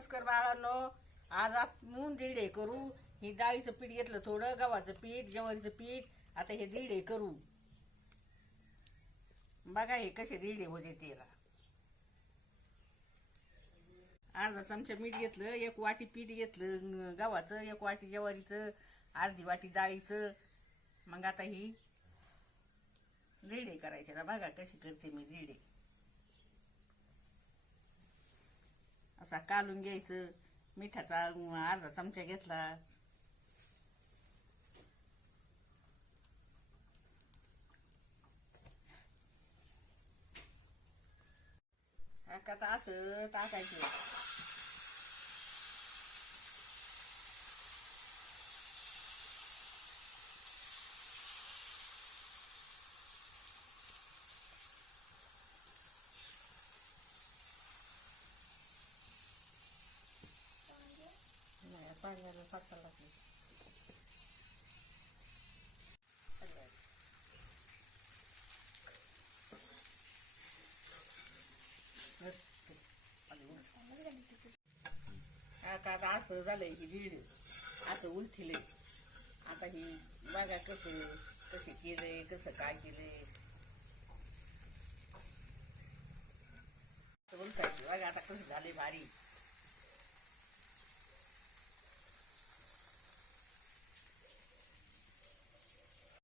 नमस्कार बाळांनो. आज आपण दिडे करू. हे डाळीचं पीठ घेतलं थोडं गव्हाचं पीठ ज्वारीचं पीठ. आता हे दिडे करू. बघा हे कसे दिडे होते तेला. अर्धा चमचा मीठ घेतलं एक वाटी पीठ घेतलं गव्हाचं एक वाटी ज्वारीचं अर्धी वाटी डाळीचं. मग आता ही दिडे करायचे. बघा कशी करते मी दिडे. थोडासा कालून घ्यायचं. मिठाचा अर्धा चमचा घेतला. आता असं टाकायचं. पाण्याला साखर लागलं. आता आता असं झालंय ही दीड असं उलथिले. आता ही बघा कसं कसे केलंय कसं काय केलंय. उलटायचं बघा आता कसं झाले भारी.